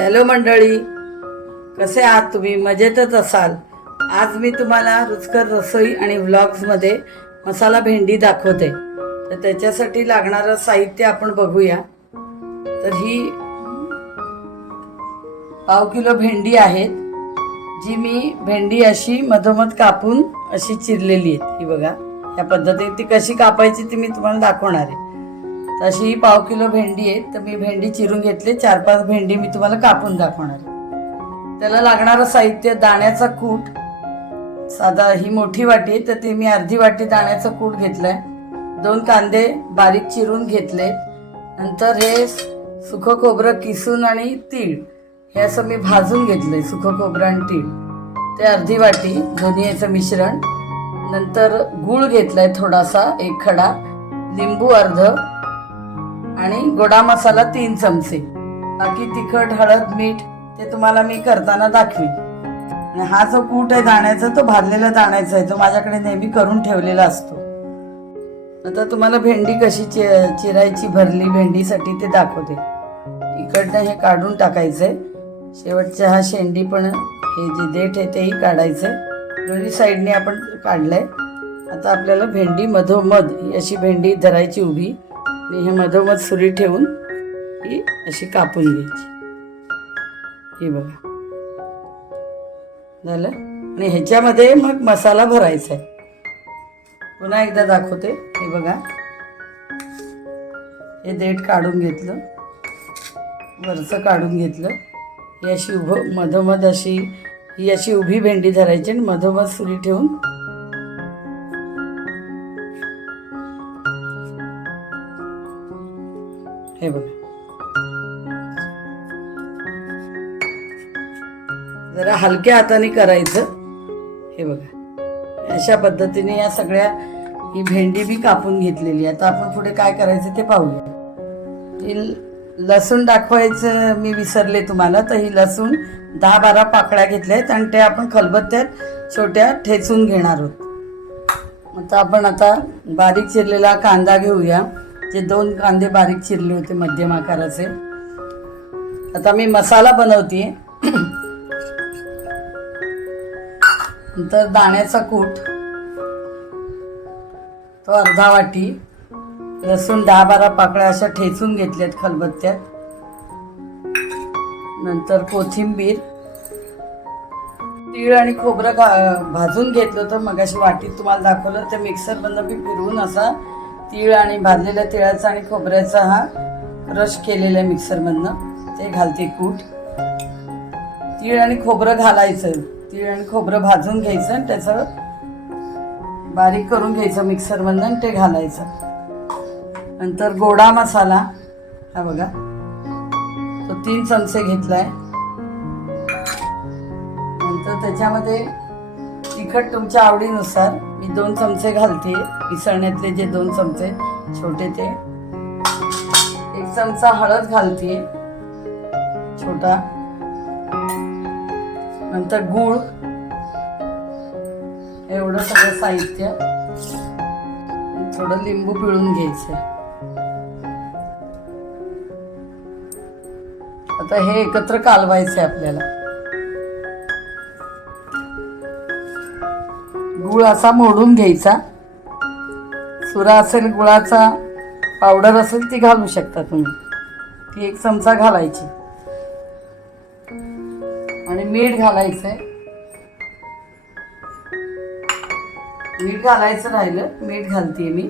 Hello मंडळी कसे आहात तुम्ही? मजेतच असाल? आज मी तुम्हाला रुचकर रसोई आणि व्लॉग्समध्ये मसाला भेंडी दाखवते. तर त्याच्यासाठी लागणारं साहित्य आपण बघूया. तर ही पाव किलो भेंडी आहेत जी मी भेंडी अशी मधोमध कापून अशी चिरलेली आहे ही बघा या पद्धतीने ती कशी कापायची ती मी तुम्हाला दाखवणार आहे. तशी ही पाव किलो भेंडी आहे. तर मी भेंडी चिरून घेतली. चार पाच भेंडी मी तुम्हाला कापून दाखवणार त्याला लागणारं साहित्य दाण्याचा कूट. साधा ही मोठी वाटी आहे. तर ती मी अर्धी वाटी दाण्याचा कूट घेतलाय. दोन कांदे बारीक चिरून घेतले. नंतर हे सुखं खोबरं किसून आणि तीळ. हे असं मी भाजून घेतलंय सुखं खोबरं आणि तीळ. ते अर्धी वाटी दोन्ही याचं मिश्रण. नंतर गूळ घेतलाय थोडासा एक खडा. लिंबू अर्ध. आणि गोडा मसाला तीन चमचे. बाकी तिखट हळद मीठ ते तुम्हाला मी करताना दाखवीन. आणि हा जो कूट आहे दाण्याचा तो भाजलेला दाण्याचा आहे तो माझ्याकडे नेहमी करून ठेवलेला असतो. आता तुम्हाला भेंडी कशी चि चिरायची भरली भेंडीसाठी ते दाखवते. इकडनं हे काढून टाकायचंय. शेवटच्या हा शेंडी पण हे जे देठ आहे तेही काढायचंय. दोन्ही साईडने आपण काढलंय. आता आपल्याला भेंडी मधोमध ही अशी भेंडी धरायची उभी. आणि हे मधोमध सुरी ठेवून ही अशी कापून घ्यायची. ही बघा. झालं? आणि ह्याच्यामध्ये मग मसाला भरायचा आहे. पुन्हा एकदा दाखवते. हे बघा. हे देठ काढून घेतलं. वरचं काढून घेतलं. ही अशी उभं मधोमध अशी ही अशी उभी भेंडी धरायची आणि मधोमध सुरी ठेवून हे बघा. जरा हलक्या हाताने करायचं. हे बघा. अशा पद्धतीने या सगळ्या ही भेंडी बी कापून घेतलेली आहे. आता आपण पुढे काय करायचं ते पाहूया. ही लसूण दाखवायचं मी विसरले तुम्हाला तर ही लसूण दहा बारा पाकळ्या घेतल्या आहेत आणि ते आपण खलबत्त्यात छोट्या ठेचून घेणार आहोत. आता आपण आता बारीक चिरलेला कांदा घेऊया. जे दोन कांदे बारीक चिरले होते मध्यम आकाराचे. आता मी मसाला बनवते. नंतर दाण्याचा कूट. तो अर्धा वाटी. लसूण दहा बारा पाकळ्या अशा ठेचून घेतल्यात खलबत्त्यात. नंतर कोथिंबीर. तीळ आणि खोबरं घा- भाजून घेतलं होतं. मग अशी वाटीत तुम्हाला दाखवलं. ते मिक्सर बंद मी फिरवून असा तीळ आणि भाजलेल्या तिळाचा आणि खोबऱ्याचा हा रश केलेला मिक्सरमधनं. ते घालते कूट. तीळ आणि खोबरं घालायचं. तीळ आणि खोबरं भाजून घ्यायचं आणि त्याचं बारीक करून घ्यायचं मिक्सरमधनं आणि ते घालायचं. नंतर गोडा मसाला. हा बघा. तो तीन चमचे घेतलाय. नंतर त्याच्यामध्ये तिखट तुमच्या आवडीनुसार मी दोन चमचे घालते. मिसळण्यातले जे दोन चमचे छोटे ते. एक चमचा हळद घालते. छोटा. नंतर गूळ. एवढं सगळं साहित्य. थोडं लिंबू पिळून घ्यायचं. आता हे एकत्र कालवायचं आहे आपल्याला. गुळ असा मोडून घ्यायचा. सुरा असेल गुळाचा पावडर असेल ती घालू शकता तुम्ही. ती एक चमचा घालायची. आणि मीठ घालायचं मीठ घालायचं राहिलं. मीठ घालते मी.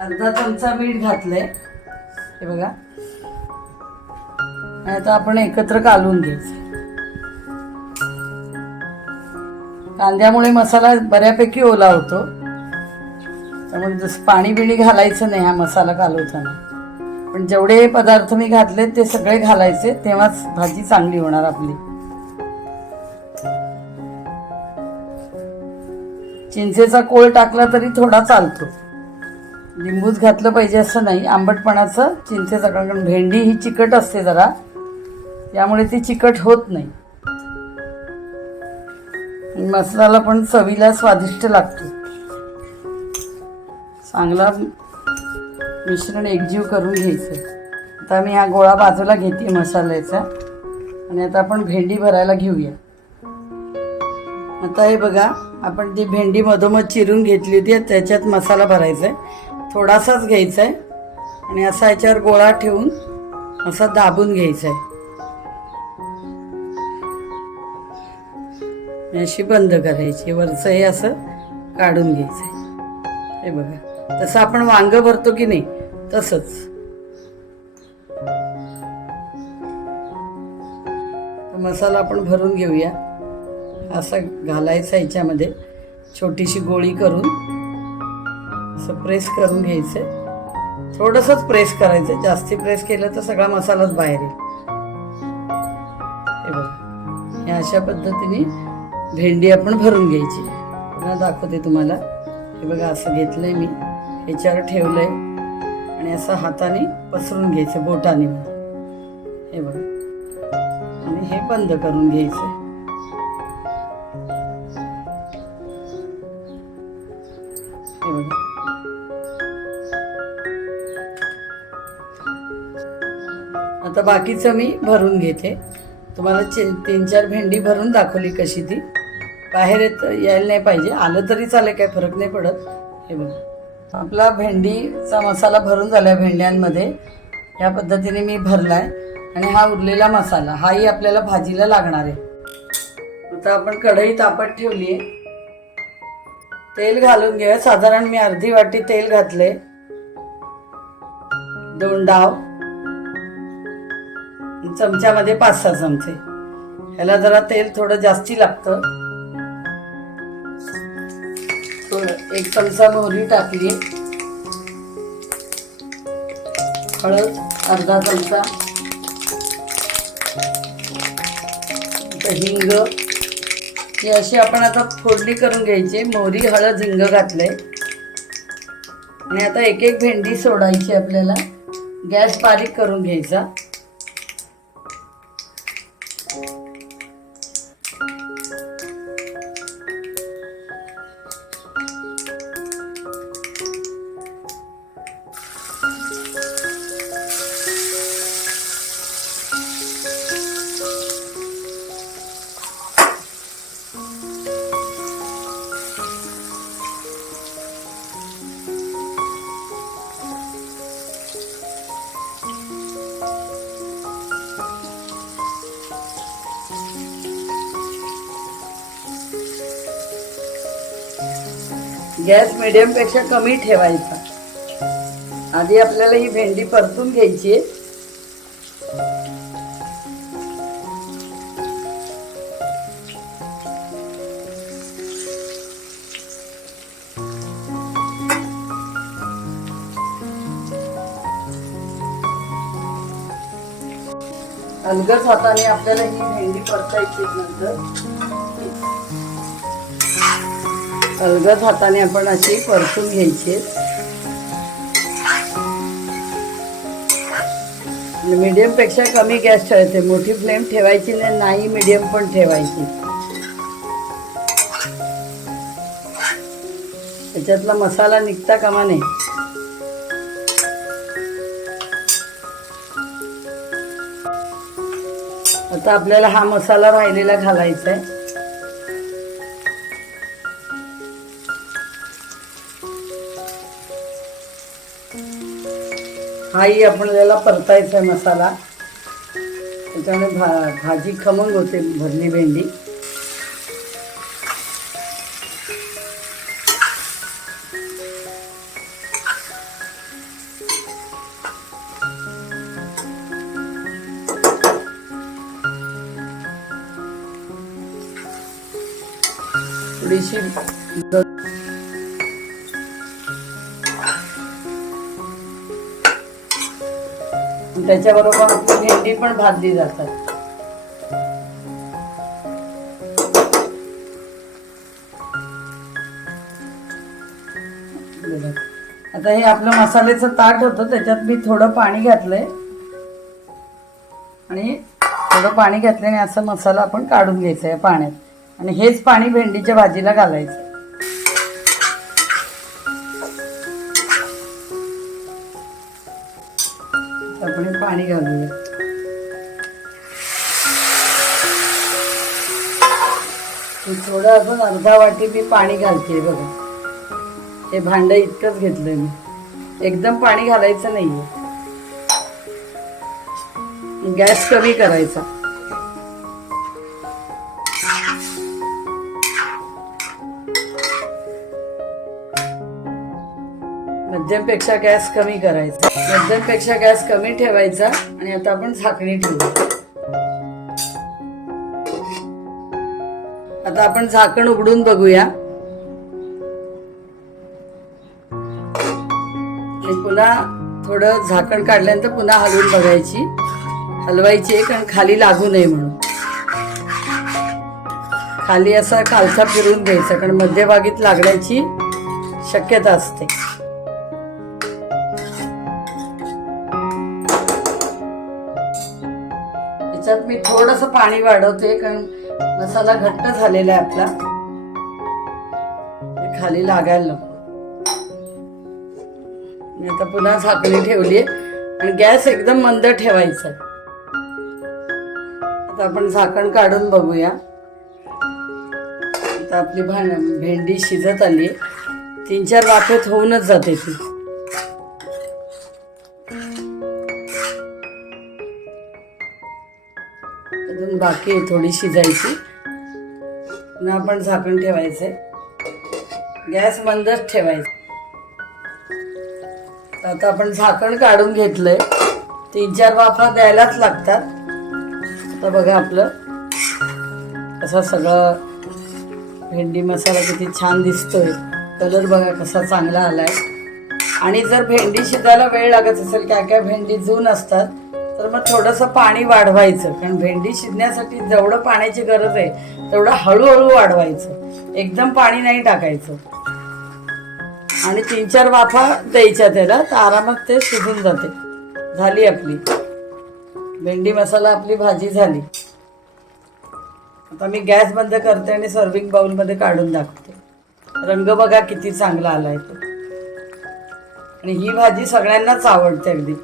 अर्धा चमचा मीठ घातलंय. हे बघा. नाही आता आपण एकत्र कालून घ्यायचं. कांद्यामुळे मसाला बऱ्यापैकी ओला होतो. त्यामुळे जसं पाणी बिणी घालायचं नाही हा मसाला घालवताना पण जेवढे पदार्थ मी घातले ते सगळे घालायचे तेव्हाच भाजी चांगली होणार आपली. चिंचेचा कोळ टाकला तरी थोडा चालतो. लिंबूच घातलं पाहिजे असं नाही आंबटपणाचं चिंचेचा कारण भेंडी ही चिकट असते जरा त्यामुळे ती चिकट होत नाही. मसाला पण चवीला स्वादिष्ट लागतो. चांगला मिश्रण एकजीव करून घ्यायचं. आता मी हा गोळा बाजूला घेते मसाल्याचा. आणि आता आपण भेंडी भरायला घेऊया. आता हे बघा आपण ती भेंडी मधोमध चिरून घेतली होती त्याच्यात मसाला भरायचा आहे. थोडासाच घ्यायचा आहे. आणि असा याच्यावर गोळा ठेवून असा दाबून घ्यायचा आहे. अशी बंद करायची वरचं हे असं काढून घ्यायचं आहे हे बघा तसं आपण वांग भरतो की नाही तसंच. मसाला आपण भरून घेऊया. असा घालायचा याच्यामध्ये छोटीशी गोळी करून. असं प्रेस करून घ्यायचं थोडंसंच प्रेस करायचं जास्ती प्रेस केलं तर सगळा मसालाच बाहेर येईल. हे बघा ह्या अशा पद्धतीने भेंडी आपण भरून घ्यायची. पुन्हा दाखवते तुम्हाला. हे बघा असं घेतलंय मी. ह्याच्यावर ठेवलंय. आणि असं हाताने पसरून घ्यायचं बोटाने. हे बघा. आणि हे बंद करून घ्यायचं. हे बघा. आता बाकीचं मी भरून घेते. तुम्हाला चे तीन चार भेंडी भरून दाखवली कशी ती. बाहेर येत यायला नाही पाहिजे. आलं तरी चालेल काय फरक नाही पडत. हे बघा. आपला भेंडीचा मसाला भरून झाला भेंड्यांमध्ये. या पद्धतीने मी भरला आहे आणि हा उरलेला मसाला हाही आपल्याला भाजीला लागणार आहे. आता आपण कढई तापत ठेवली आहे. तेल घालून घेऊया. साधारण मी अर्धी वाटी तेल घातले दोन डाव. चमच्यामध्ये पाच सहा चमचे. ह्याला जरा तेल थोडं जास्ती लागतं. एक चमचा मोहरी टाकली. हळद अर्धा चमचा. हिंग. ही अशी आपण आता फोडणी करून घ्यायची. मोहरी हळद हिंग घातले आणि आता एक एक भेंडी सोडायची आपल्याला. गॅस बारीक करून घ्यायचा. गॅस मिडियमपेक्षा पेक्षा कमी ठेवायचा. आधी आपल्याला ही भेंडी परतून घ्यायची आहे. अलगद हाताने आपल्याला ही भेंडी परतायची नंतर. अलगद हाताने आपण अशी परतून घ्यायची. मीडियमपेक्षा कमी गॅस ठेवायचे मोठी फ्लेम ठेवायची नाही नाही मीडियम पण ठेवायची. त्याच्यातला मसाला निघता कामा नाही आता आपल्याला हा मसाला राहिलेला घालायचा आहे हाही आपल्याला परतायचा आहे मसाला. त्याच्यामुळे भा भाजी खमंग होते भरली भेंडी. थोडीशी त्याच्याबरोबर भेंडी पण भाजली जातात. आता हे आपलं मसाल्याचं ताट होतं त्याच्यात मी थोडं पाणी घातलंय. आणि थोडं पाणी घातल्याने असं मसाला आपण काढून घ्यायचा आहे पाण्यात. आणि हेच पाणी भेंडीच्या भाजीला घालायचं. आपण पाणी घालूया. थोडं अजून अर्धा वाटी मी पाणी घालते बघा. हे भांड इतकंच घेतलंय मी. एकदम पाणी घालायचं नाहीये. गॅस कमी करायचा. मध्यमपेक्षा गॅस कमी करायचा. मध्यमपेक्षा गॅस कमी ठेवायचा आणि आता आपण झाकणी ठेवू. आता आपण झाकण उघडून बघूया. आणि पुन्हा थोडं झाकण काढल्यानंतर पुन्हा हलवून बघायची. हलवायची कारण खाली लागू नये म्हणून. खाली असा खालसा फिरून घ्यायचा कारण मध्यभागीत लागण्याची शक्यता असते. मी थोडस पाणी वाढवते कारण मसाला घट्ट झालेला आहे आपला. खाली लागायला नको. मी आता पुन्हा झाकणी ठेवली आणि गॅस एकदम मंद ठेवायचा आता आपण झाकण काढून बघूया. आता आपली भांड भेंडी शिजत आली तीन चार वाफेत होऊनच जाते ती. अजून बाकी आहे थोडी शिजायची पुन्हा आपण झाकण ठेवायचंय. गॅस मंदच ठेवायचं. तर आता आपण झाकण काढून घेतलंय. तीन चार वाफा द्यायलाच लागतात. आता बघा आपलं. कसं सगळं भेंडी मसाला किती छान दिसतोय. कलर बघा कसा चांगला आलाय. आणि जर भेंडी शिजायला वेळ लागत असेल काय काय भेंडी जून असतात तर मग थोडंसं पाणी वाढवायचं कारण भेंडी शिजण्यासाठी जेवढं पाण्याची गरज आहे तेवढं हळूहळू वाढवायचं. एकदम पाणी नाही टाकायचं. आणि तीन चार वाफा द्यायच्या त्याला तर आरामात ते शिजून जाते. झाली आपली. भेंडी मसाला आपली भाजी झाली. आता मी गॅस बंद करते आणि सर्विंग बाउलमध्ये काढून दाखवते रंग बघा किती चांगला आला आहे तो. आणि ही भाजी सगळ्यांनाच आवडते अगदी.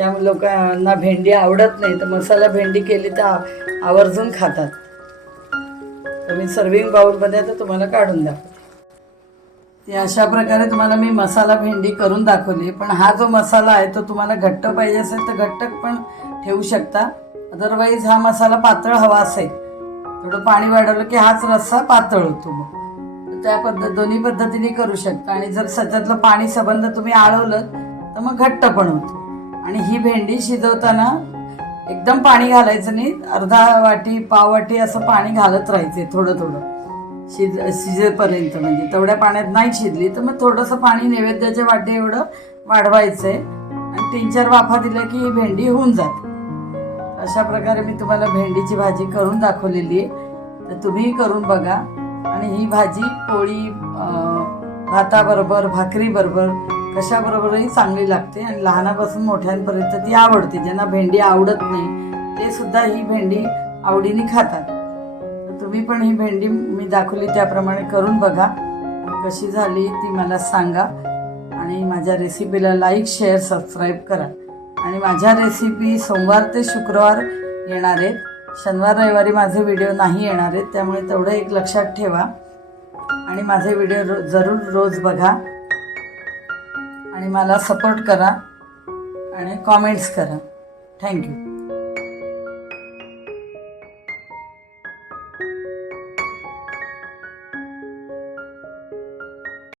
त्यामुळे लोकांना भेंडी आवडत नाही तर मसाला भेंडी केली तर आवर्जून खातात. तर मी सर्विंग बाउलमध्ये तर तुम्हाला काढून दाखवते. अशा प्रकारे तुम्हाला मी मसाला भेंडी करून दाखवली पण हा जो मसाला आहे तो तुम्हाला घट्ट पाहिजे असेल तर घट्ट पण ठेवू शकता. अदरवाईज हा मसाला पातळ हवा असेल. थोडं पाणी वाढवलं की हाच रस्सा पातळ होतो मग. त्या पद्धत दोन्ही पद्धतीने करू शकता. आणि जर सध्यातलं पाणी सबंध तुम्ही आळवलं तर मग घट्ट पण होतं. आणि ही भेंडी शिजवताना एकदम पाणी घालायचं नाही. अर्धा वाटी पाव वाटी असं पाणी घालत राहायचे थोडं थोडं. शिज शिजेपर्यंत. म्हणजे तेवढ्या पाण्यात नाही शिजली तर मग थोडंसं पाणी नैवेद्याच्या वाटे एवढं वाढवायचं आहे आणि तीन चार वाफा दिल्या की ही भेंडी होऊन जाते. अशा प्रकारे मी तुम्हाला भेंडीची भाजी करून दाखवलेली आहे. तर तुम्हीही करून बघा. आणि ही भाजी पोळी भाताबरोबर भाकरीबरोबर कशाबरोबरही चांगली लागते आणि लहानापासून मोठ्यांपर्यंत ती आवडते. ज्यांना भेंडी आवडत नाही ते सुद्धा ही भेंडी आवडीने खातात. तुम्ही पण ही भेंडी मी दाखवली त्याप्रमाणे करून बघा. कशी झाली ती मला सांगा. आणि माझ्या रेसिपीला लाईक शेअर सबस्क्राईब करा. आणि माझ्या रेसिपी सोमवार ते शुक्रवार येणार आहेत. शनिवार रविवारी माझे व्हिडिओ नाही येणार आहेत त्यामुळे तेवढं एक लक्षात ठेवा. आणि माझे व्हिडिओ रो जरूर रोज बघा. आणि मला सपोर्ट करा आणि कॉमेंट्स करा. थँक्यू